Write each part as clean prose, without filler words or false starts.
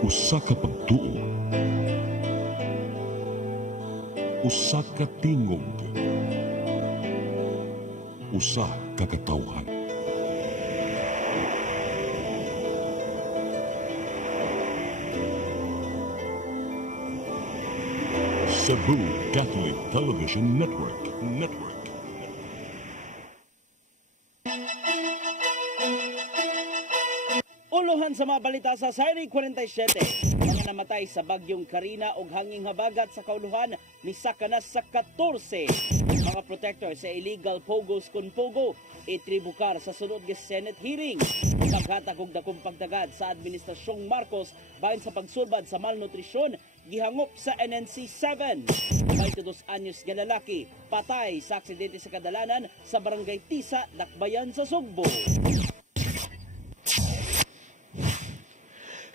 Usa ka pagtuo, usa ka tingog, usa ka katawhan. Cebu Catholic Television Network. Uluhan sa mga balita sa Sairi 47. Mga namatay sa bagyong Karina og hanging habagat sa kauluhan ni sakana sa 14. Mga protector sa illegal pogos kun pogo itribukar sa sunod nga Senate hearing. Paghatag og dakong pagdagad sa Administrasyong Marcos bahin sa pagsulbad sa malnutrisyon gihangop sa NNC 7. 22 anyos nga lalaki patay sa aksidente sa kadalanan sa Barangay Tisa, Dakbayan sa Sugbo.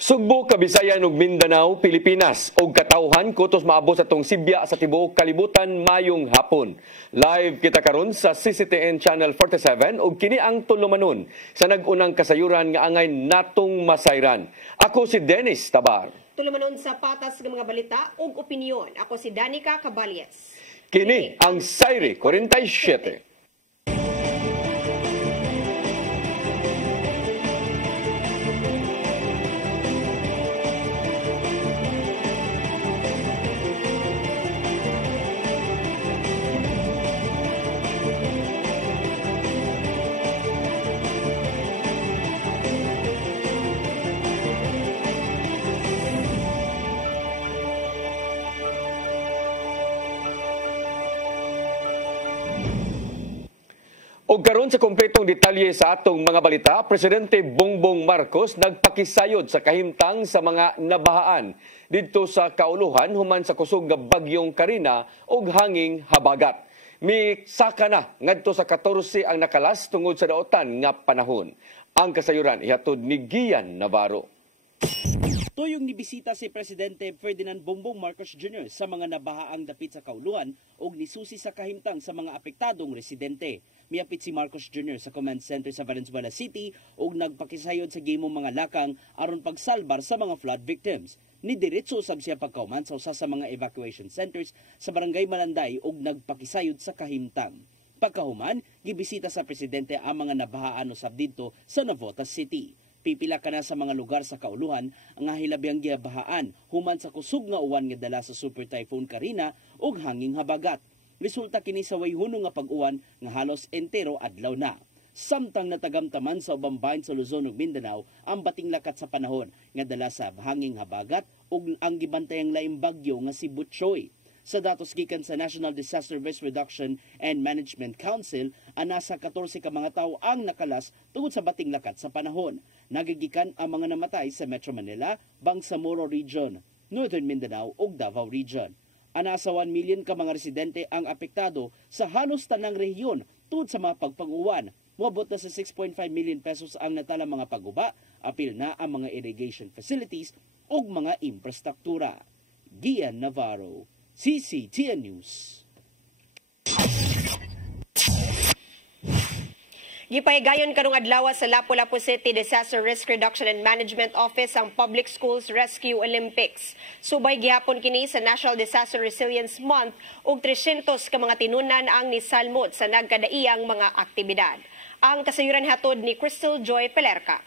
Sugbo, Kabisayan ug Mindanao, Pilipinas og katawhan kutos maabot sa tong Sibya sa tibuok kalibutan mayong hapon. Live kita karon sa CCTN Channel 47 ug kini ang tulumanon sa nag-unang kasayuran nga angay natong masayran. Ako si Dennis Tabar. Tulumanon sa patas ng mga balita ug opinyon. Ako si Danica Caballes. Kini ang Sairi 47. Og karon sa kompletong detalye sa atong mga balita, Presidente Bongbong Marcos nagpakisayod sa kahimtang sa mga nabahaan didto sa kauluhan human sa kusog nga bagyong Karina og hanging habagat. Mi saka na ngadto sa 14 ang nakalas tungod sa daotan nga panahon. Ang kasayuran ihatod ni Gian Navarro. Tuyong nibisita si Presidente Ferdinand Bongbong Marcos Jr. sa mga nabahaang dapit sa kauluhan ug nisusi sa kahimtang sa mga apektadong residente. Miapit si Marcos Jr. sa Command Center sa Valenzuela City ug nagpakisayod sa gimong mga lakang aron pagsalbar sa mga flood victims. Nidiretso sab siya pagkauman sa usa sa mga evacuation centers sa Barangay Malanday ug nagpakisayod sa kahimtang. Pagkahuman, gibisita sa Presidente ang mga nabahaan usab didto sa Navotas City. Pipila ka na sa mga lugar sa kauluhan ang hilabiang gibahaan human sa kusog nga uwan nga dala sa Super Typhoon Karina ug hanging habagat. Resulta kini sa wayhuno nga pag-uwan nga halos entero adlaw na. Samtang natagamtaman sa ubang bahin sa Luzon ug Mindanao ang bating lakat sa panahon nga dala sa hanging habagat ug ang gibantayang laing bagyo nga si Butchoy. Sa datos gikan sa National Disaster Risk Reduction and Management Council, nasa 14 ka mga tawo ang nakalas tungod sa bating lakat sa panahon. Nagigikan ang mga namatay sa Metro Manila, Bangsamoro Region, Northern Mindanao ug Davao Region. Nasa 1 million ka mga residente ang apektado sa halos tanang rehiyon tungod sa mga pagpag-uwan. Moabot na sa 6.5 million pesos ang natala mga paguba, apil na ang mga irrigation facilities ug mga infrastruktura. Gian Navarro, CCTN News. Gipahigayon karong adlaw sa Lapu-Lapu City Disaster Risk Reduction and Management Office ang Public Schools Rescue Olympics. Subay gihapon kini sa National Disaster Resilience Month ug 300 ka mga tinunan ang nisalmot sa nagkadaiyang mga aktibidad. Ang kasayuran hatod ni Crystal Joy Pelerca.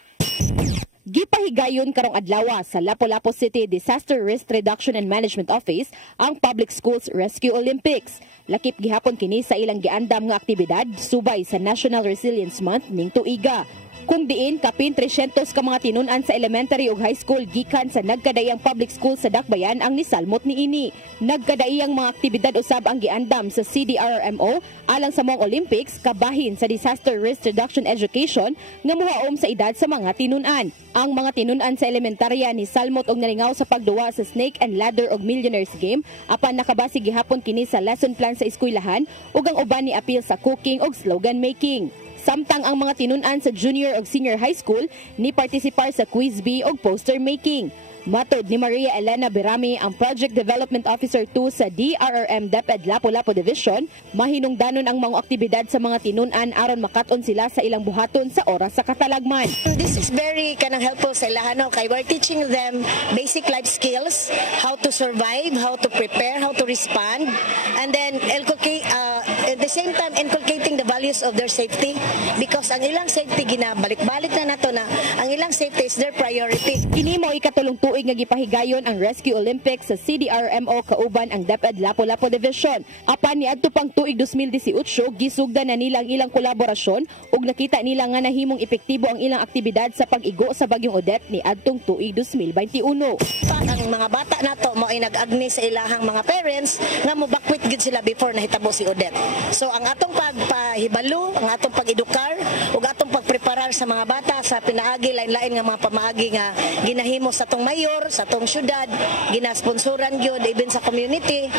Gipahigayon karong adlaw sa Lapu-Lapu City Disaster Risk Reduction and Management Office ang Public Schools Rescue Olympics. Lakip gihapon kini sa ilang giandam nga aktibidad subay sa National Resilience Month ning tuiga. Kung diin kapin 300 ka mga tinunan sa elementary ug high school gikan sa nagkadaiyang public school sa Dakbayan ang nisalmot niini. Nagkadaiyang mga aktibidad usab ang giandam sa CDRRMO alang sa mga Olympics kabahin sa Disaster Risk Reduction Education nga mohaom sa edad sa mga tinunan. Ang mga tinunan sa elementarya ni salmot og nalingaw sa pagduwa sa Snake and Ladder og Millionaires Game apan nakabase gihapon kini sa lesson plan sa eskwelahan ug ang uban ni apil sa cooking ug slogan making. Samtang ang mga tinun-an sa junior ug senior high school ni partisipar sa quiz bee ug poster making. Matod ni Maria Elena Berami, ang Project Development Officer 2 sa DRRM DepEd Lapu-Lapu Division, mahinungdanon ang mga aktibidad sa mga tinun-an aron makaton sila sa ilang buhaton sa oras sa katalagman. This is very helpful sa ilahano kay we're teaching them basic life skills, how to survive, how to prepare, how to respond, and then at the same time inculcating the values of their safety, because ang ilang safety ginabalik-balik na nato na ang ilang safety is their priority. Kini mo ikatulong tuig nga gipahigayon ang Rescue Olympics sa CDRMO kauban ang DepEd Lapu-Lapu Division. Apan niadto pang tuig 2018 gisugdan na nila ang ilang kolaborasyon ug nakita nila nga nahimong epektibo ang ilang aktibidad sa pag-igo sa bagyong Odette ni adtong tuig 2021. Ang mga bata nato mo ay nag-agni sa ilahang mga parents nga mobakwit gid sila before nahitabo si Odette. So ang atong pagpahibalo, ang atong pag-edukar ug atong pagpreparar sa mga bata sa pinaagi lain-lain nga mga pamaagi nga ginahimo sa atong mayor, sa atong syudad, ginasponsoran gyud even sa community,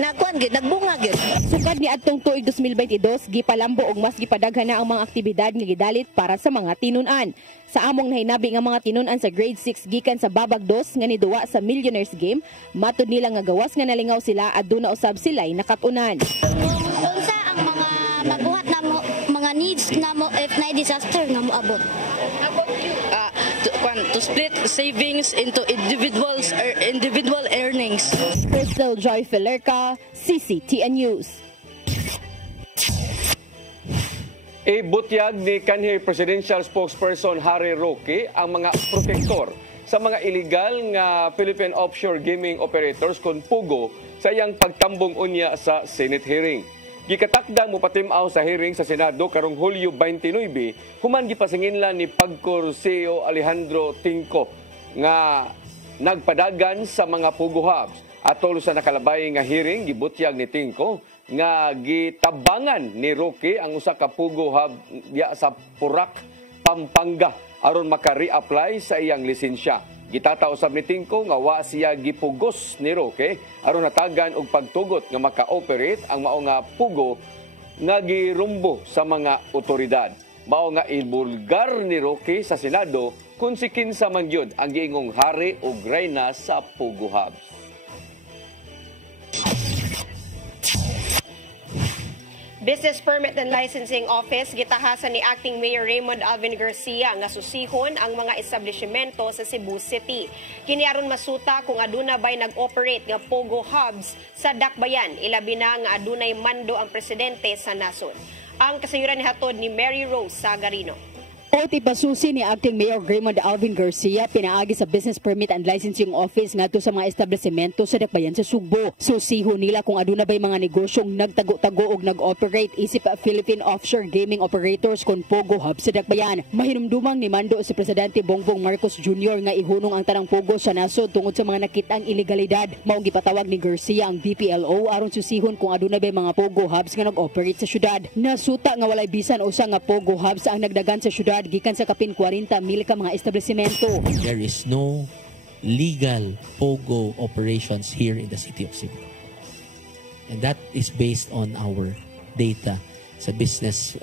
nagkuan gyud, nagbunga gyud. Sukad ni adtong tuig 2022, gipalambo og mas gipadaghan na ang mga aktibidad nga gidalit para sa mga tinun-an. Sa among nahinabi nga mga tinun-an sa grade 6 gikan sa Babag 2 nga niduwa sa Millionaires Game, matud nila nga gawas nga nalingaw sila aduna usab sila'y nakatunan. Unsa ang mga mabuhat na mo, mga needs na mo if na disaster nga moabot? To split savings into individual earnings. Crystal Joy Filerca, CCTN News. Ibutyag ni kanhi Presidential Spokesperson Harry Roque ang mga protektor sa mga illegal nga Philippine offshore gaming operators kon pugo sa iyang pagtambong unya sa Senate hearing. Gikatakda mo patim-aw sa hearing sa Senado karong Hulyo 29, human gipasinginlan ni Pagcor CEO Alejandro Tingco nga nagpadagan sa mga pugo hubs. Atol sa nakalabay nga hearing, gibutyag ni Tingco nga gitabangan ni Roque ang usa ka pugo hub diya sa Porac, Pampanga aron maka-reapply sa iyang lisensya. Gitata usab ni Tingco nga wa siya gipugos ni Roque aron natagan og pagtugot nga maka-operate ang mao nga pugo nga girumbo sa mga otoridad. Mao nga ibulgar ni Roque sa Senado kung si kinsa man gyud ang giingong hari o reyna sa pugo hubs. Business Permit and Licensing Office gitahasan ni Acting Mayor Raymond Alvin Garcia nga susihon ang mga establishmento sa Cebu City. Kini aron masuta kung aduna bay nag-operate nga pogo hubs sa Dakbayan, ilabi na nga adunay mando ang presidente sa nasod. Ang kasayuran hatod ni Mary Rose Sagarino. O tipasusi ni Acting Mayor Raymond Alvin Garcia pinaagi sa Business Permit and Licensing Office ngadto sa mga establishmento sa Dakbayan sa Sugbo. Susiho nila kung aduna bay mga negosyong nagtago-tago og nag-operate isip Philippine offshore gaming operators kon pogo hub sa Dakbayan. Mahinumdumang ni mando si Presidente Bongbong Marcos Jr. nga ihunong ang tanang pogo sa nasod tungod sa mga nakitang ilegalidad. Maong gipatawag ni Garcia ang BPLO aron susihon kung aduna bay mga pogo hubs nga nag-operate sa syudad. Nasuta nga walay bisan usa nga pogo hubs ang nagdagan sa syudad gikan sa kapin 40,000 ka mga establishmento. There is no legal pogo operations here in the city of Cebu. And that is based on our data sa Business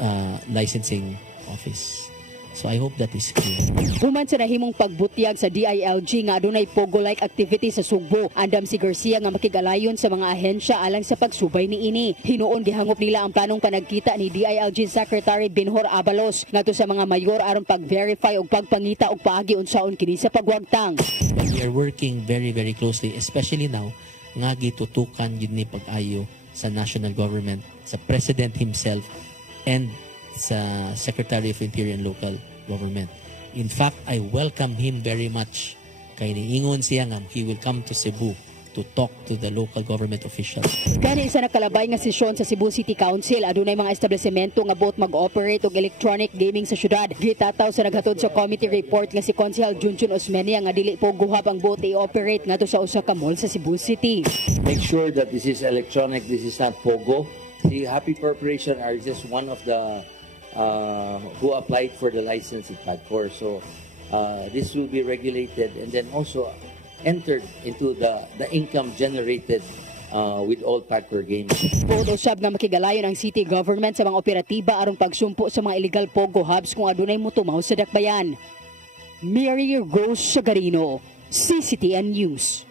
Licensing Office. So I hope that is clear. Human sa nahimong pagbutyag sa DILG nga adunay pogo-like activity sa Sugbo, andam si Garcia nga makigalayon sa mga ahensya alang sa pagsubay niini. Hinuon gihangop nila ang planong panagkita ni DILG Secretary Benhur Abalos ngadto sa mga mayor aron pag-verify og pagpangita og paagi unsaon kini sa pagwagtang. But we are working very closely, especially now nga gitutukan yun ni pag-ayo sa national government, sa President himself, and sa Secretary of Interior and Local Government. In fact, I welcome him very much. Kay niingon siya nga he will come to Cebu to talk to the local government officials. Gani isa nakalabay nga sesyon sa Cebu City Council, adunay mga establishmento nga both mag-operate og electronic gaming sa syudad. Gitataw sa naghatod sa committee report nga si Konsehal Junjun Osmeña nga dili po guhap ang both i-operate ngadto sa usa ka mall sa Cebu City. Make sure that this is electronic, this is not pogo. The Happy Corporation are just one of the who applied for the license in PAGCOR. So this will be regulated and then also entered into the income generated with all Pagcor games. Buod usab nga makigalayon ang city government sa mga operatiba aron pagsumpo sa mga illegal pogo hubs kung adunay motumaw sa dakbayan. Mary Rose Sagarino, CCTN News.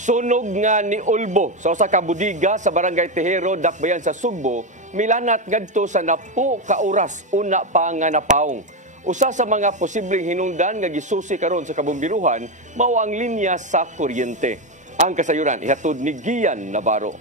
Sunog nga ni Ulbo sa usa ka budiga sa Barangay Tejero, dakbayan sa Sugbo, milanat ngadto sa 10 ka oras una pa nga napaong. Usa sa mga posibleng hinungdan nga gisusi karon sa kabumbiruhan mao ang linya sa kuryente. Ang kasayuran ihatod ni Gian Navarro.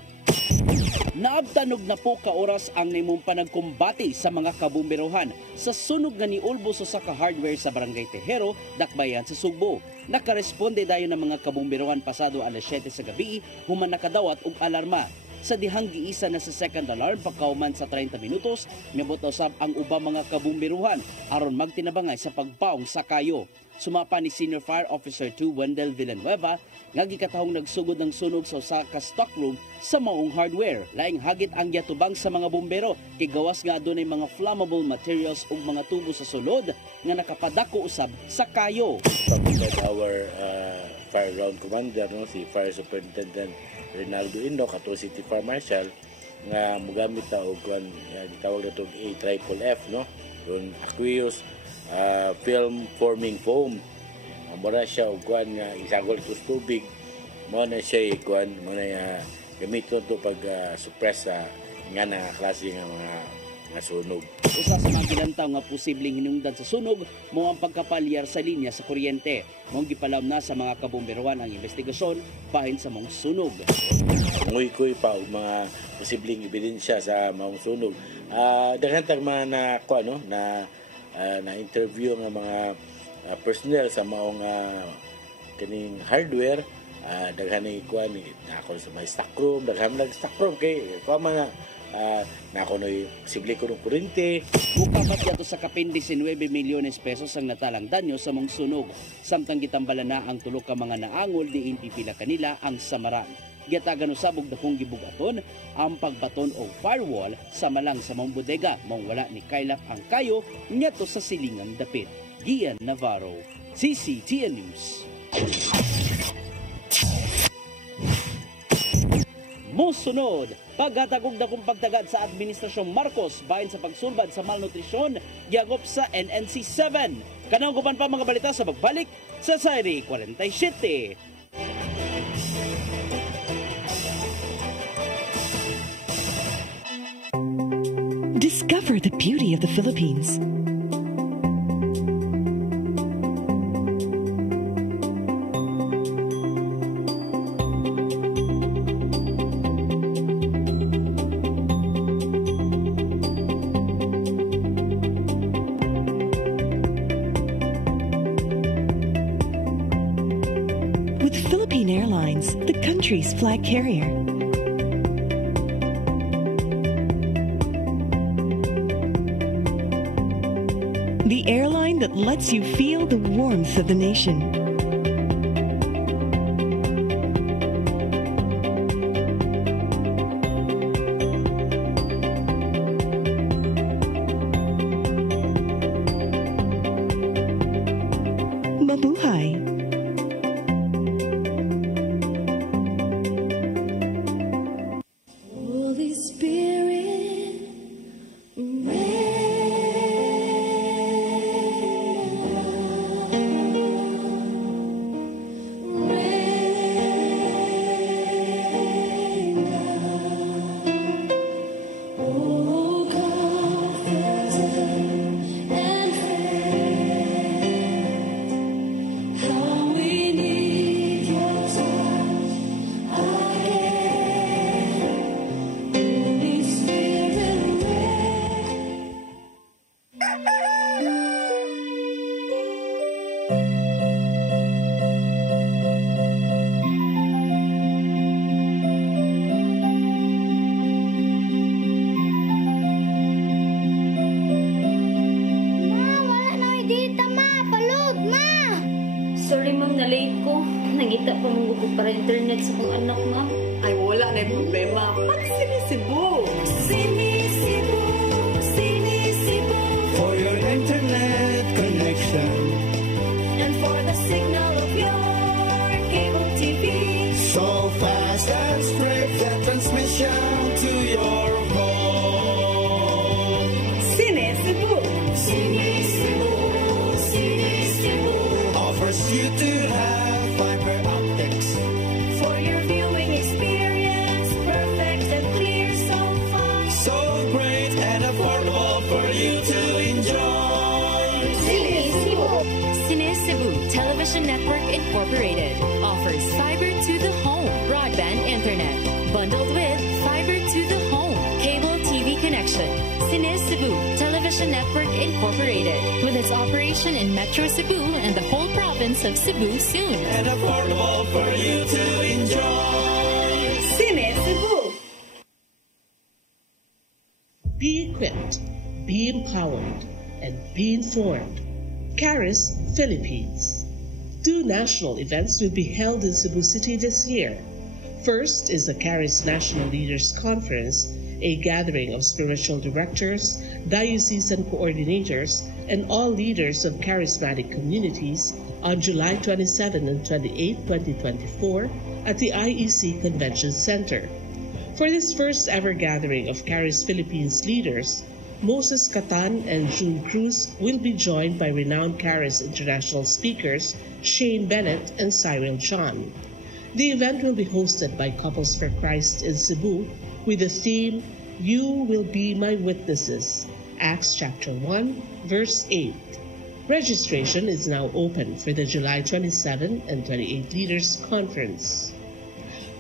Naabtanog na po ka oras ang nimong panagkumbati sa mga kabumbiruhan sa sunog nga ni Ulbo sa saka hardware sa Barangay Tejero, dakbayan sa Sugbo. Nakaresponde dayon ng mga kabumbiruhan pasado alas 7 sa gabi human nakadawat og alarma. Sa dihang giisa na sa second alarm pagkauman sa 30 minutos, mibot usab ang ubang mga kabumbiruhan aron magtinabangay sa pagpaong sa kayo. Sumapa ni Senior Fire Officer 2 Wendell Villanueva nga gikatahong nagsugod ng sunog sa usa ka stockroom sa maong hardware. Laing hagit ang yatubang sa mga bumbero kay gawas nga adunay mga flammable materials ug mga tubo sa sulod nga nakapadako usab sa kayo. Our fire ground commander, no, si Fire Superintendent Rinaldo Indo, kato City Fire Marshal, nga mogamit ta og gitawag na itong AFFF, no, yung aqueous film forming foam. Muna siya og kuan nga isagol ito sa tubig, muna siya kuan muna gamiton to pag suppress nga na klase nga mga sunog. Usa sa mga gilantaw nga posibleng hinungdan sa sunog mo ang pagkapalyar sa linya sa kuryente. Mong gipalam na sa mga kabumberuan ang investigasyon bahin sa mong sunog. Nguy-kuy pa og mga posibleng ebidensya sa mong sunog. Daghan tag mga na interview ng mga personnel sa maong kining hardware, daghan ni kuan ako sa may stockroom, daghan nag-stockroom kay kuan mga nako noy posible ko ng kuryente. Mukapat yato sa kapin 19 milyones pesos ang natalang danyo sa mong sunog. Samtang gitambalan na ang tulo ka mga naangol diin pipila kanila ang samaran. Giyatagan usab og dakong gibugaton ang pagbaton og firewall sa malang sa mong bodega mong wala ni kaylap ang kayo nyato sa silingang dapit. Gian Navarro, CCTN News. Musunod, paghatag og dakong pagtagad sa Administrasyong Marcos bahin sa pagsulbad sa malnutrisyon giagop sa NNC 7. Kanang guban pa mga balita sa pagbalik sa Sayri 47. Discover the beauty of the Philippines. With Philippine Airlines, the country's flag carrier. The airline that lets you feel the warmth of the nation. Mabuhay. Holy Spirit, Sorry ma'am, na-late ko. Nangita pa mong gusto para internet sa kong anak ma'am. Ay wala na yung problema. Mag-sinisibo. Sinisibo, sinisibo. For your internet connection. And for the signal of your cable TV. Television Network Incorporated offers fiber to the home broadband internet bundled with fiber to the home cable TV connection. Cine Cebu Television Network Incorporated with its operation in Metro Cebu and the whole province of Cebu soon. And affordable for you to enjoy. Cine Cebu. Be equipped, be empowered, and be informed. Caris Philippines. 2 national events will be held in Cebu City this year. First is the Caris National Leaders Conference, a gathering of spiritual directors, diocesan coordinators, and all leaders of charismatic communities on July 27 and 28, 2024 at the IEC Convention Center. For this first ever gathering of Caris Philippines leaders, Moses Catan and June Cruz will be joined by renowned Caris international speakers Shane Bennett and Cyril John. The event will be hosted by Couples for Christ in Cebu with the theme, You Will Be My Witnesses, Acts chapter 1, verse 8. Registration is now open for the July 27 and 28 Leaders Conference.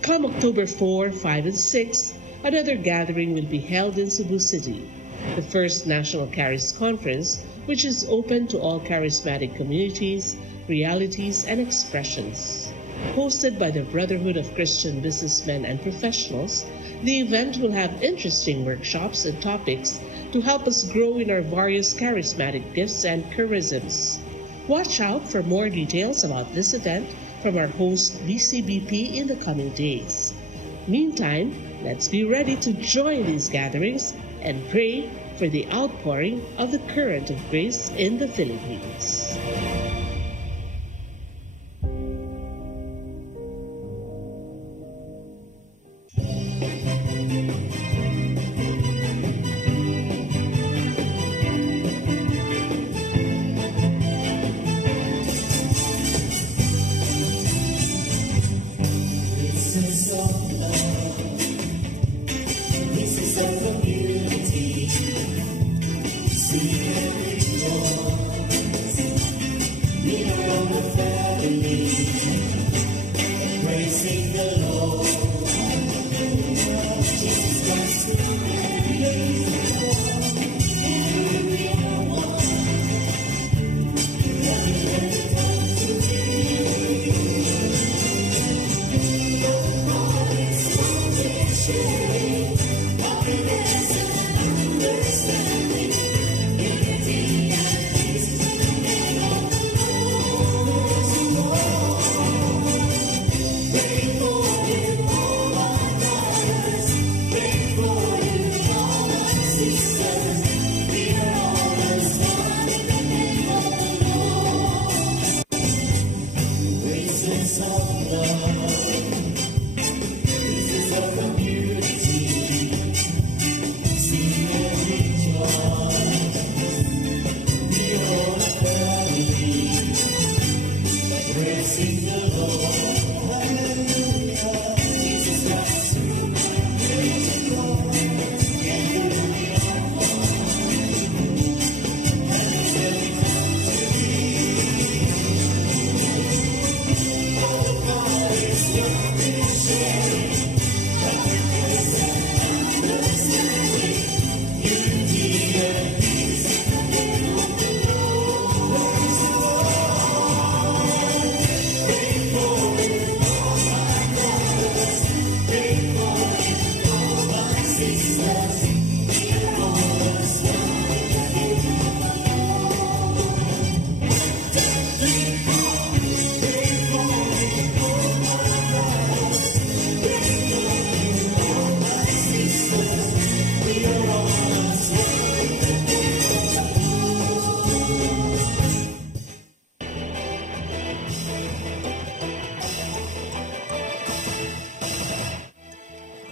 Come October 4, 5, and 6, another gathering will be held in Cebu City, the first National Caris Conference, which is open to all charismatic communities, realities, and expressions. Hosted by the Brotherhood of Christian Businessmen and Professionals, the event will have interesting workshops and topics to help us grow in our various charismatic gifts and charisms. Watch out for more details about this event from our host BCBP in the coming days. Meantime, let's be ready to join these gatherings and pray for the outpouring of the current of grace in the Philippines.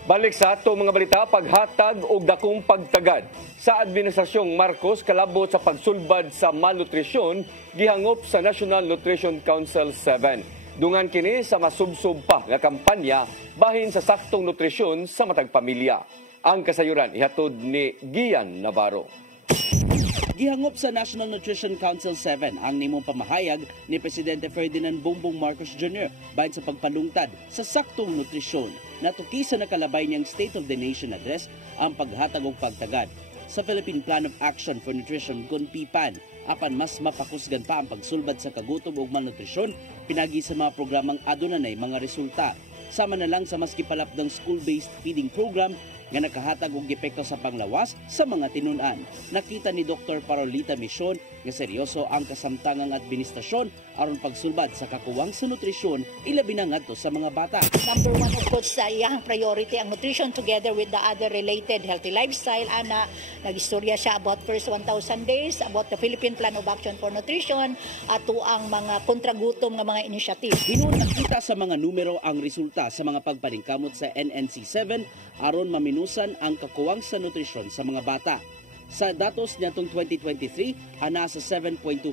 Balik sa atong mga balita, paghatag og dakong pagtagad sa Administrasyong Marcos kalabot sa pagsulbad sa malnutrisyon gihangop sa National Nutrition Council 7. Dungan kini sa masubsob pa nga kampanya bahin sa saktong nutrisyon sa matag pamilya. Ang kasayuran ihatod ni Gian Navarro. Gihangop sa National Nutrition Council 7 ang nimong pamahayag ni Presidente Ferdinand Bongbong Marcos Jr. bahin sa pagpalungtad sa saktong nutrisyon. Natuki sa nakalabay niyang State of the Nation address ang paghatag og pagtagad sa Philippine Plan of Action for Nutrition kun PPAN. Apan mas mapakusgan pa ang pagsulbad sa kagutom ug malnutrisyon pinagi sa mga programang adunay mga resulta. Sama na lang sa mas gipalapdang school-based feeding program nga nakahatag og epekto sa panglawas sa mga tinun-an. Nakita ni Dr. Parolita Mission nga seryoso ang kasamtangang administrasyon aron pagsulbad sa kakuwang sa nutrisyon ilabi na ngadto sa mga bata. Number one, of course, sa iyang priority ang nutrition together with the other related healthy lifestyle. Ana, nag-istorya siya about first 1,000 days, about the Philippine Plan of Action for Nutrition, ato ang mga kontragutom nga mga initiative. Hinuon nakita sa mga numero ang resulta sa mga pagpaningkamot sa NNC7 aron maminusan ang kakuwang sa nutrisyon sa mga bata. Sa datos nitong 2023, ana sa 7.2%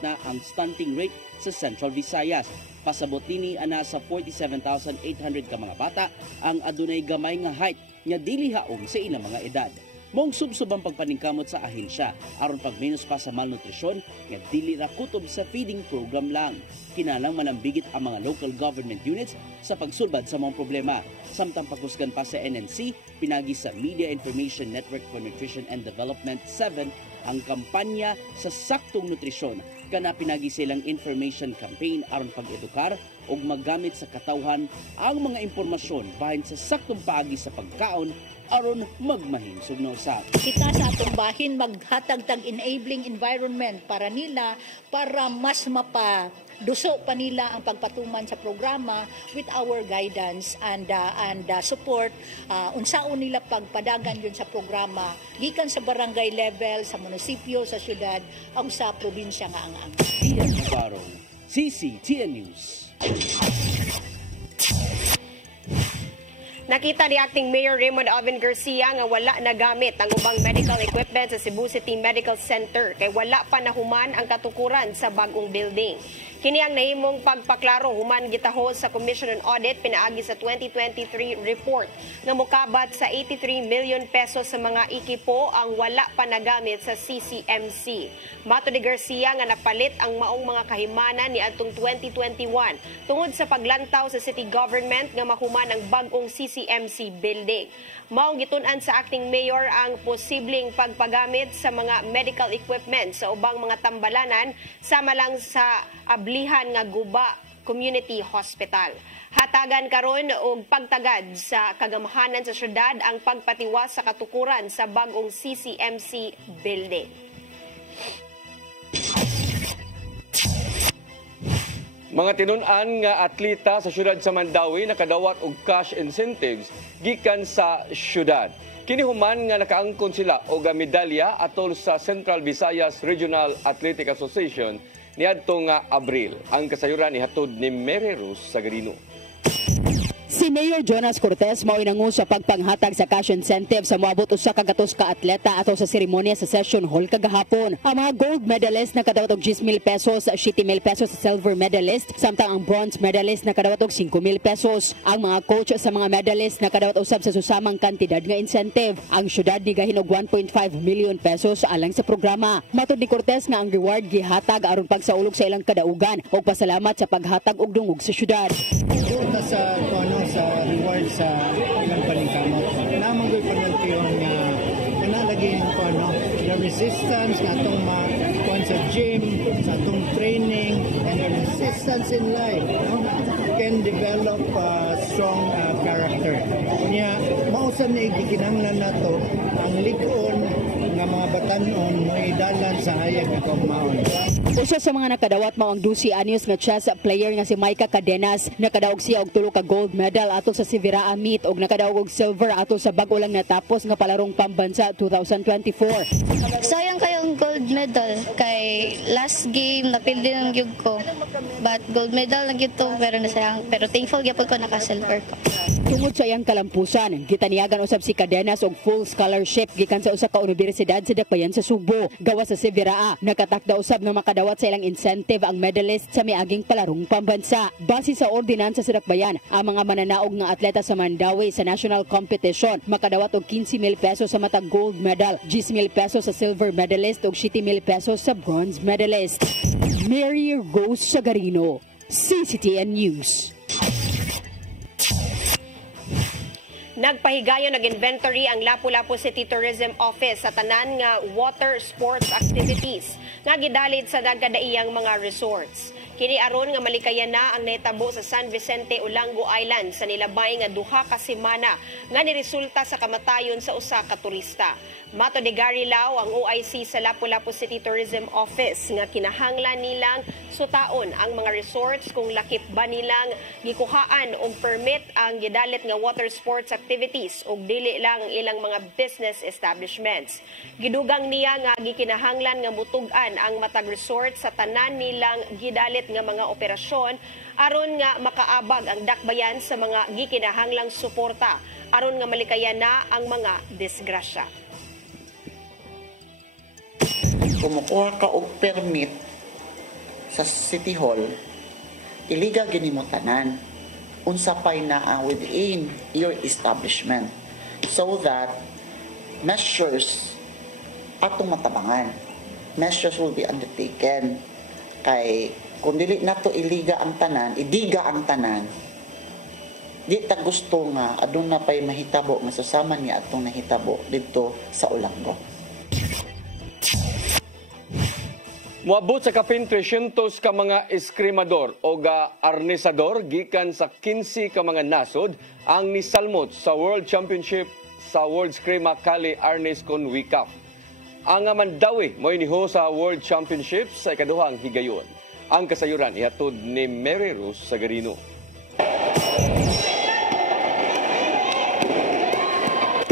na ang stunting rate sa Central Visayas. Pasabot nini ana sa 47,800 ka mga bata ang adunay gamay nga height nga dili haom sa ilang mga edad. Mong subsubang pagpaningkamot sa ahensya aron pagminus pa sa malnutrisyon nga dili ra kutob sa feeding program lang. Kinalang manambigit ang mga local government units sa pagsulbad sa mga problema. Samtang pagkusgan pa sa NNC, pinagi sa Media Information Network for Nutrition and Development 7 ang kampanya sa saktong nutrisyon. Kana pinagi silang information campaign aron pag-edukar o magamit sa katawhan ang mga impormasyon bahin sa saktong paagi sa pagkaon aron magmahinsog na usab. Kita sa atong bahin maghatag tag enabling environment para nila para mas mapaduso pa nila ang pagpatuman sa programa with our guidance and support. Unsaon nila pagpadagan yun sa programa gikan sa barangay level, sa munisipyo, sa syudad o sa probinsya nga ang Ian Navarro, CCTN News. Nakita ni Acting Mayor Raymond Alvin Garcia nga wala nagamit ang ubang medical equipment sa Cebu City Medical Center kay wala pa nahuman ang katukuran sa bagong building. Kini ang nahimong pagpaklaro human gitahos sa Commission on Audit pinaagi sa 2023 report nga mokabat sa 83 million pesos sa mga ekipo ang wala pa nagamit sa CCMC. Mato ni Garcia nga napalit ang maong mga kahimanan ni adtong 2021 tungod sa paglantaw sa city government nga mahuman ang bagong CCMC building. Maong gitun-an sa Acting Mayor ang posibleng pagpagamit sa mga medical equipment sa ubang mga tambalanan sama lang sa ablihan nga Guba Community Hospital. Hatagan karon og pagtagad sa kagamahanan sa syudad ang pagpatiwas sa katukuran sa bagong CCMC building. Mga tinun-an nga atleta sa syudad sa Mandawi nakadawat og cash incentives gikan sa syudad. Kini human nga nakaangkon sila og medalya atol sa Central Visayas Regional Athletic Association niadtong Abril. Ang kasayuran ihatod ni Mary Rose Sagarino. Si Mayor Jonas Cortez mao inangu sa pagpanghatag sa cash incentive sa moabot usa ka gatos ka atleta ato sa seremonya sa session hall kagahapon. Ang mga gold medalist nakadawat og 10,000 pesos, 7,000 pesos sa silver medalist, samtang ang bronze medalist nakadawat og 5,000 pesos. Ang mga coach sa mga medalist nakadawat usab sa susamang kantidad nga incentive. Ang syudad ni gahin og 1.5 million pesos alang sa programa. Matud ni Cortez nga ang reward gihatag aron pagsaulog sa ilang kadaugan ug pasalamat sa paghatag og dungog sa syudad. Sa reward sa ilang paningkamot. Namang ko'y panagpiyon nga nalagyan ko the resistance na itong sa gym, sa itong training, and the resistance in life can develop strong character. Kanya, mausan na igikinanglan na to ang likon nga mga batanon mo idalan sa hayag na kumaon. Usa sa mga nakadawat mao ang 12 anyos nga chess player nga si Micah Cadenas. Nakadaog siya og 3 ka gold medal ato sa Sivira Meet og nakadaog og silver ato sa bag-o lang natapos nga palarong pambansa 2024. Sayang kayong gold medal kay Kay last game, napildi ng gyud ko. But gold medal lang gyud to, pero thankful gyapon ko naka-silver ko. Tungod sa iyang kalampusan, gitaniagan usab si Cadenas og full scholarship gikan sa usa ka universidad sa Dakbayan sa Subo. Gawas sa Severaa, nakatakda usab na makadawat sa ilang incentive ang medalist sa miaging palarong pambansa. Base sa ordinansa sa Dakbayan, ang mga mananaog nga atleta sa Mandawi sa national competition makadawat og 15,000 pesos sa matag gold medal, 10,000 pesos sa silver medalist ug 7,000 pesos sa bronze medalist. Mary Rose Sagarino, CCTN News. Nagpahigayon nag-inventory ang Lapu-Lapu City Tourism Office sa tanan nga water sports activities nga gidalit sa nagkadaiyang mga resorts. Kini aron nga malikayan na ang naitabo sa San Vicente, Olango Island sa nilabay nga 2 ka semana nga niresulta sa kamatayon sa usa ka turista. Mato de Gary Lau ang OIC sa Lapu-Lapu City Tourism Office nga kinahanglan nilang sutaon ang mga resorts kung lakip ba nilang gikuhaan og permit ang gidalit nga water sports activities ug dili lang ilang mga business establishments. Gidugang niya nga gikinahanglan nga mutug-an ang matag resort sa tanan nilang gidalit nga mga operasyon aron nga makaabag ang dakbayan sa mga gikinahanglang suporta aron nga malikayan na ang mga disgrasya. Kumukuha ka og permit sa City Hall, iliga ginimutanan unsa pay na within your establishment so that measures atong matabangan. Measures will be undertaken. Kay kung dili na to iliga ang tanan, idiga ang tanan, di ta gusto nga aduna pay mahitabo nga susama niya atong nahitabo dito sa Olango. Moabot sa kapin 300 ka mga eskrimador o arnesador gikan sa 15 ka mga nasod ang nisalmot sa World Championship sa World Eskrima Kali Arnes con Wicaf. Ang Mandawi mo'y niho sa World Championship sa ikaduhang higayon. Ang kasayuran ihatod ni Mary Rose Sagarino.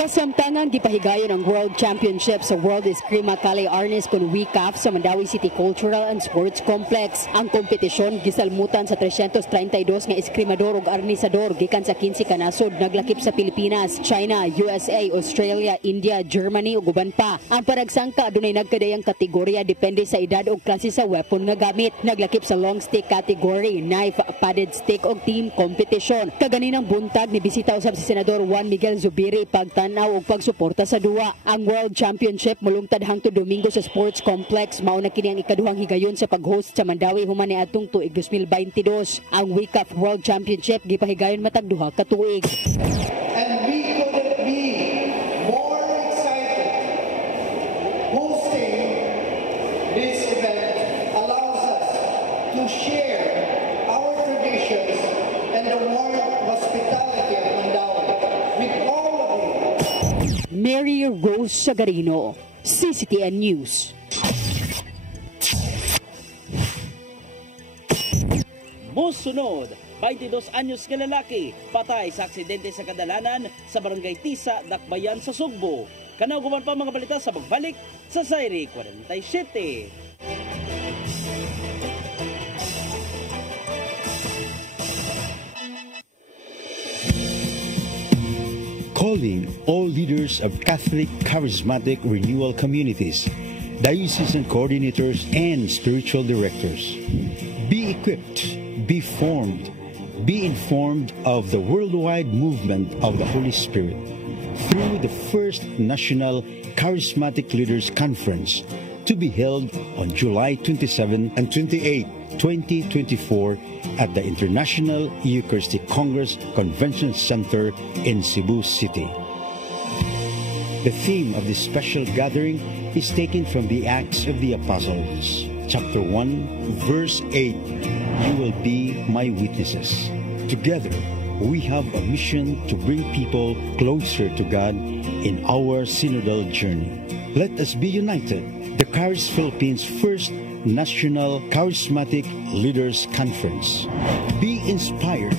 Kasamtangan gipahigayon ang World Championship sa World Eskrima Kali Arnes con Wicaf sa Mandawi City Cultural and Sports Complex. Ang kompetisyon gisalmutan sa 332 nga eskrimador ug arnesador gikan sa 15 ka nasod naglakip sa Pilipinas, China, USA, Australia, India, Germany ug uban pa. Ang paragsangka adunay nagkadayang kategorya depende sa edad ug klase sa weapon nga gamit. Naglakip sa long stick category, knife, padded stick ug team competition. Kaganinang buntag ni bisita usab si Senador Juan Miguel Zubiri pagtanaw og pagsuporta sa duwa. Ang World Championship mulungtad hangtod Domingo sa Sports Complex. Mao na kini ang ikaduhang higayon sa pag-host sa Mandawi human niadtong tuig 2022. Ang Wicaf World Championship gipahigayon matag 2 ka tuig. And we couldn't be more excited. Hosting this event allows us to share our traditions and the warm hospitality of Mandawi with all of you. Mary Rose Sagarino, CCTN News. Musunod, 22 anyos ka lalaki, patay sa aksidente sa kadalanan sa Barangay Tisa, Dakbayan sa Sugbo. Kanaguman pa mga balita sa pagbalik sa Sayri 47. Calling all leaders of Catholic Charismatic Renewal Communities, diocesan coordinators, and spiritual directors. Be equipped, be formed, be informed of the worldwide movement of the Holy Spirit through the first National Charismatic Leaders Conference to be held on July 27 and 28, 2024 at the International Eucharistic Congress Convention Center in Cebu City. The theme of this special gathering is taken from the Acts of the Apostles, chapter 1, verse 8. You will be my witnesses. Together, we have a mission to bring people closer to God in our synodal journey. Let us be united. The Charis Philippines First National Charismatic Leaders Conference. Be inspired.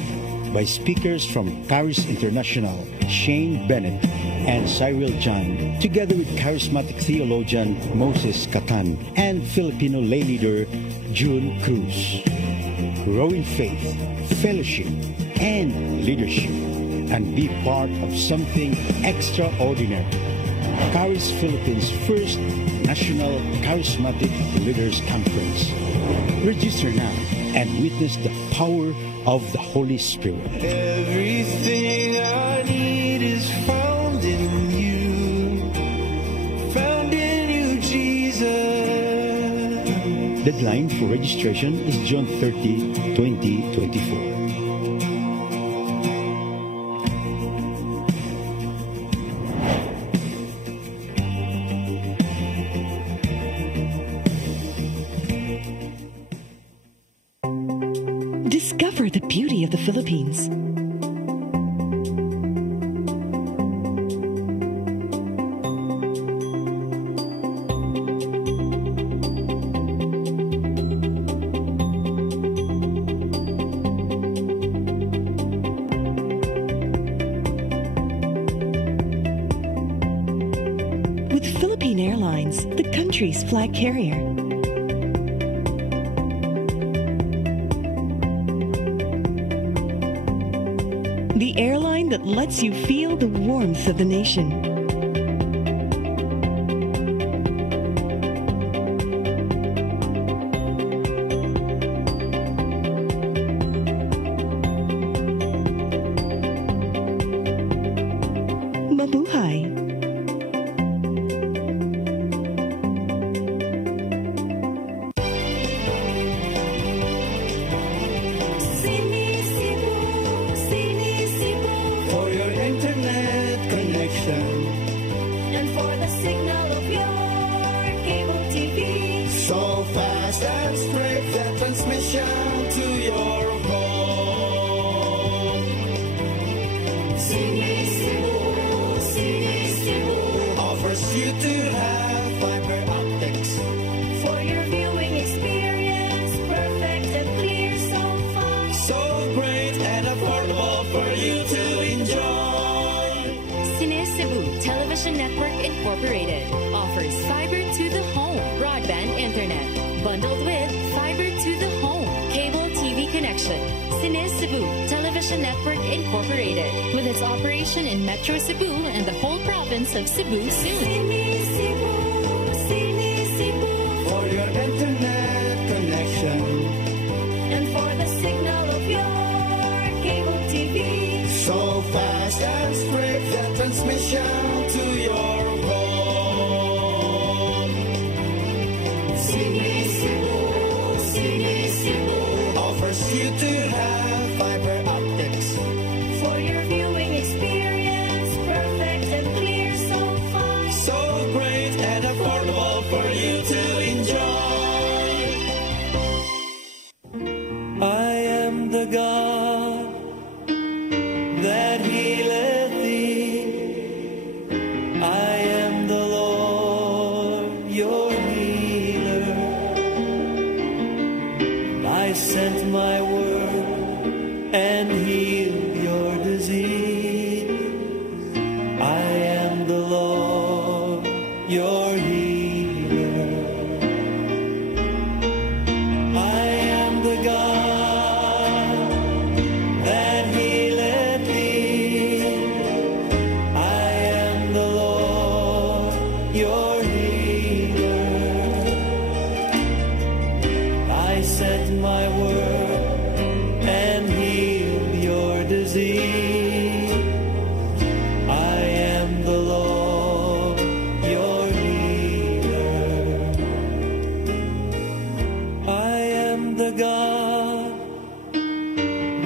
by speakers from Charis International, Shane Bennett, and Cyril John, together with charismatic theologian Moses Catan and Filipino lay leader June Cruz. Grow in faith, fellowship, and leadership, and be part of something extraordinary. Charis Philippines' first National Charismatic Leaders Conference. Register now and witness the power of the Holy Spirit. Everything I need is found in you, Jesus. Deadline for registration is June 30, 2024. Discover the beauty of the Philippines. With Philippine Airlines, the country's flag carrier. The airline that lets you feel the warmth of the nation. Mabuhay! And for the signal of your cable TV, so fast and straight that transmission to your home. Sini Cebu offers you to have fiber optics for your viewing experience, perfect and clear, so fast, so great and affordable for you to enjoy. Cine Cebu Television Network Incorporated offers fiber to the home broadband internet bundled with fiber to the home cable TV connection. Cine Cebu Television Network Incorporated with its operation in Metro Cebu and the whole province of Cebu soon. Cine Cebu for your internet connection and for the signal of your cable TV, so fast and straight that transmission to your home. Cine Cebu offers you to have fiber optics for your viewing experience, perfect and clear, so fast, so great and affordable for you to enjoy. I am the God that healeth thee. I am the Lord, your healer. I sent my word and healed your disease. I am the Lord, your healer. I am the God that healeth thee. I am the Lord, your healer. I sent my word and healed your disease. I am the Lord, your healer. I am the God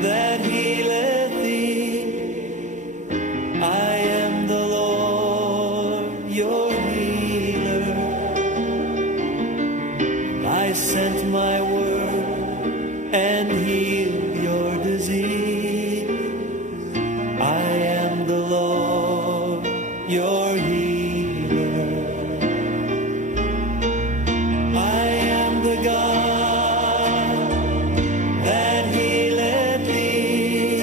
that healeth thee. I am the Lord, your healer. I sent my word and healed your disease. I am the Lord, your healer. I am the God that healeth thee.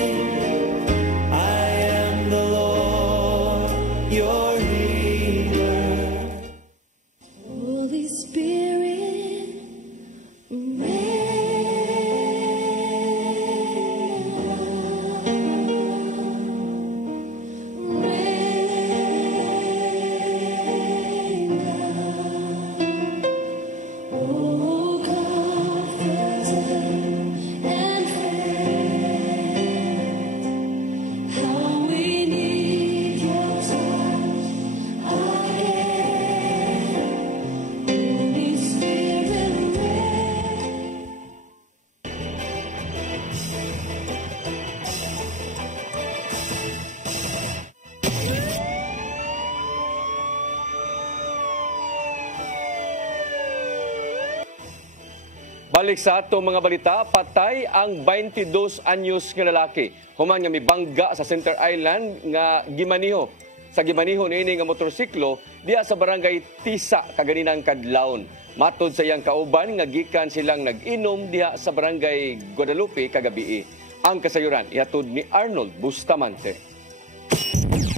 Balik sa atong mga balita, patay ang 22 anyos nga lalaki. Human nga mibangga sa Center Island nga gimaniho. Sa gimaniho niini nga motorsiklo diha sa barangay Tisa kaganinang kadlawon. Matod sa iyang kauban nga gikan silang nag-inom diha sa barangay Guadalupe kagabi. Ang kasayuran ihatod ni Arnold Bustamante.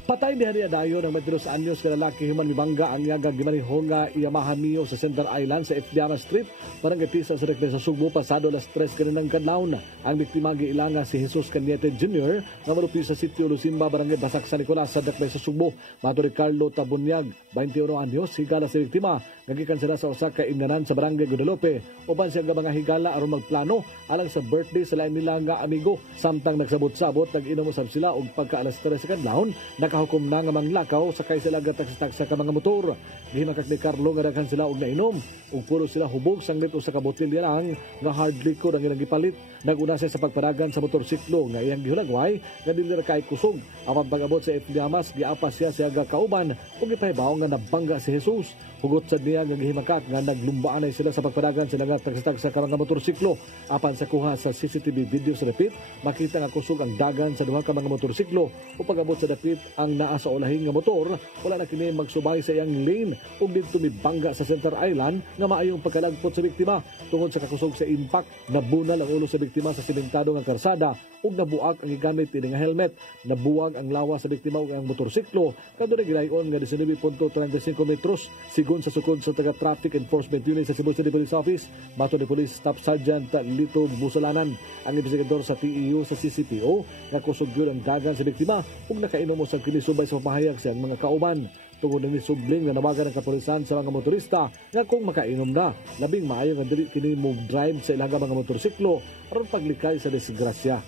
Patay diha niya dayon ng 22 anyos nga lalaki human mibangga ang iyang gimaniho nga Yamaha Mio sa Center Island sa Efdiama Street, barangay Tisa sa Rekta sa Sugbo pasado alas 3 kaninang kadlawon. Ang biktima giilanga si Jesus Cañete Jr. nga malupi sa sitio Lusimba, barangay Basak San Nicolas sa Rekta sa Sugbo. Mato ni Carlo Tabunyag, 21 anyos, higala sa biktima. Nagikan sila sa usa ka imnanan sa barangay Guadalupe. Uban siya nga mga higala aron magplano alang sa birthday sa lain nila nga amigo. Samtang nagsabot-sabot, nag-inom usab sila og pagka alas 3 sa kadlawon. Nakahukom na nga manglakaw sakay sila gatak-taksa ka mga motor. Gihimakak ni Carlo nga daghan sila og nainom ug puro sila hubog sanglit usa ka botelya lang nga hard liquor ang ilang gipalit. Naguna siya sa pagparagan sa motorsiklo nga iyang gihulagway nga dili ra kay kusog. Apan pag-abot sa Efdiamas, giapas siya sa kauban ug ipahibaw nga nabangga si Jesus. Hugot sa niya nga gihimakak nga naglumbaan sila sa pagparagan sila nga tagsatag sa mga motorsiklo. Apan sa kuha sa CCTV video sa dapit, makita nga kusog ang dagan sa duha ka mga motorsiklo. O pag-abot sa dapit ang naa sa ulahing nga motor, wala na kini magsubay sa iyang lane ug didto mibangga sa Center Island nga maayong pagkalagpot sa biktima. Tungod sa kakusog sa impact, nabunal ang ulo sa biktima sa simentado nga karsada ug nabuak ang gigamit ini nga helmet. Nabuwag ang lawas sa biktima ug ang motorsiklo kadto gilayon nga 19.35 metros sigon sa sukod sa taga-traffic enforcement unit sa Cebu City Police Office. Mato ni Police Staff Sergeant Lito Busalanan, ang investigador sa TEU sa CCPO, nga kusog gyud ang dagan sa biktima ug nakainom sa kinisubay sa pamahayag sa mga kauban. Tungod ni subling na nawagan ng kapulisan sa mga motorista nga kung makainom na, labing maayo nga dili kini mo drive sa ilang mga motorsiklo aron paglikay sa disgrasya.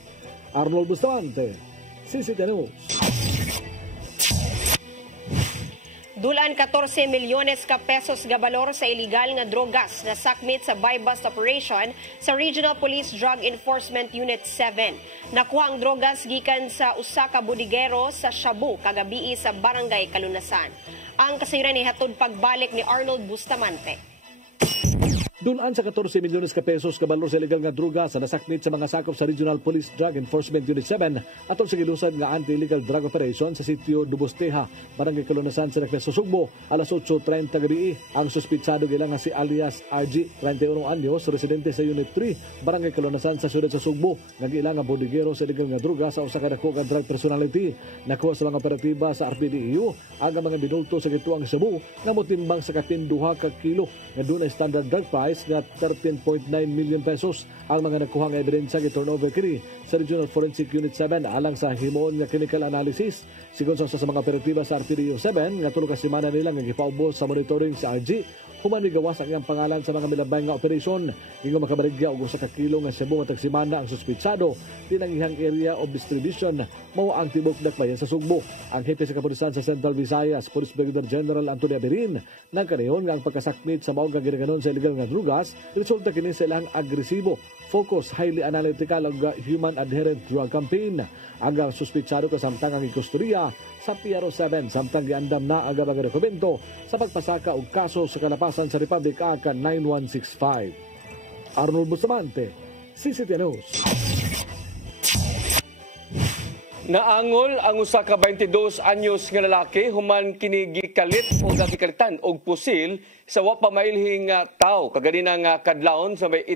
Arnold Bustamante, CCTV News. Dulan 14 milyones ka pesos ga balor sa iligal nga drogas na sakmit sa buy-bust operation sa Regional Police Drug Enforcement Unit 7. Nakuha ang drogas gikan sa usa ka bodigero sa Shabu kagabi sa Barangay Kalunasan. Ang kasayuran ni hatod pagbalik ni Arnold Bustamante. Dulan sa 14 milyones ka pesos kabalor sa illegal nga droga sa nasakmit sa mga sakop sa Regional Police Drug Enforcement Unit 7 atol sa gilusad nga anti-illegal drug operation sa sitio Dubosteha, Barangay Kalunasan sa Rekta sa Sugbo, alas 8:30 gabi. Ang suspitsado gilang nga si alias RG, 31 anyos, residente sa Unit 3, Barangay Kalunasan sa siyudad sa Sugbo, nga gilang nga bodigero sa illegal nga droga sa usa ka dako nga drug personality. Nakuha sa mga operatiba sa RPDEU ang mga binulto sa gituang Cebu nga motimbang sa 12 ka kilo nga dunay standard drug price nga 13.9 million pesos. Ang mga nakuha nga ebidensya gi-turnover kini sa Regional Forensic Unit 7 alang sa himoon nga chemical analysis. Sigon sa mga operatiba sa RPDEU 7 nga tulo ka semana nila nga gipaubos sa monitoring sa RG, human migawas ang iyang pangalan sa mga milabay nga operasyon. Ingon makabarigya og usa ka kilo nga Cebu matag semana ang suspitsado tinangihang area of distribution mao ang tibok dakbayan sa Sugbo. Ang hepe sa kapulisan sa Central Visayas, Police Brigadier General Antonio Aberin, nagkanayon nga ang pagkasakmit sa mao nga ginaganon sa illegal nga drugas resulta kini sa ilang agresibo, focus, highly analytical ug human adherent drug campaign. Ang suspitsado kasamtang ang ikustorya sa PRO 7 samtang giandam na ang mga dokumento sa pagpasaka og kaso sa kalapasan sa Republic Act 9165. Arnold Bustamante, CCTV News. Naangol ang usa ka 22 anyos nga lalaki human kini gikalit o gikalitan og pusil sa wa pa mailhing tawo kaganina nga kadlawon sa may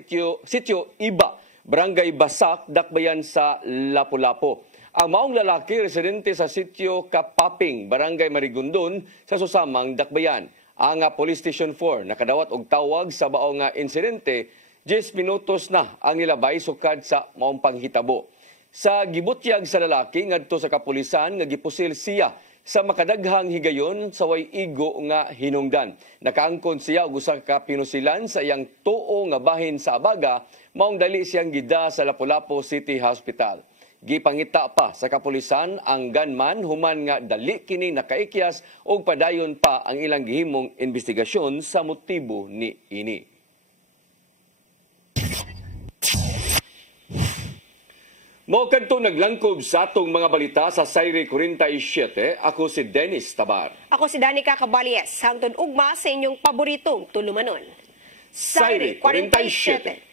sitio Iba, Barangay Basak, dakbayan sa Lapu-Lapu. Ang maong lalaki residente sa sitio Kapaping, Barangay Marigondon sa susamang dakbayan. Ang Police Station 4 nakadawat og tawag sa baong nga insidente 10 minutos na ang nilabay sukad sa maong panghitabo. Sa gibutyag sa lalaki ngadto sa kapulisan nga gipusil siya sa makadaghang higayon sa way igo nga hinungdan. Nakaangkon siya og usa ka pinusilan sa iyang tuo nga bahin sa Abaga, maong dali siyang gida sa Lapu-Lapu City Hospital. Gipangita pa sa kapulisan ang gunman human nga dali kini nakaikyas og padayon pa ang ilang gihimong investigasyon sa motibo ni ini. Mao kadto naglangkob sa atong mga balita sa Sayre 47. Ako si Dennis Tabar. Ako si Danica Cabalies. Hangtod ugma sa inyong paboritong tulumanon. Sayre 47.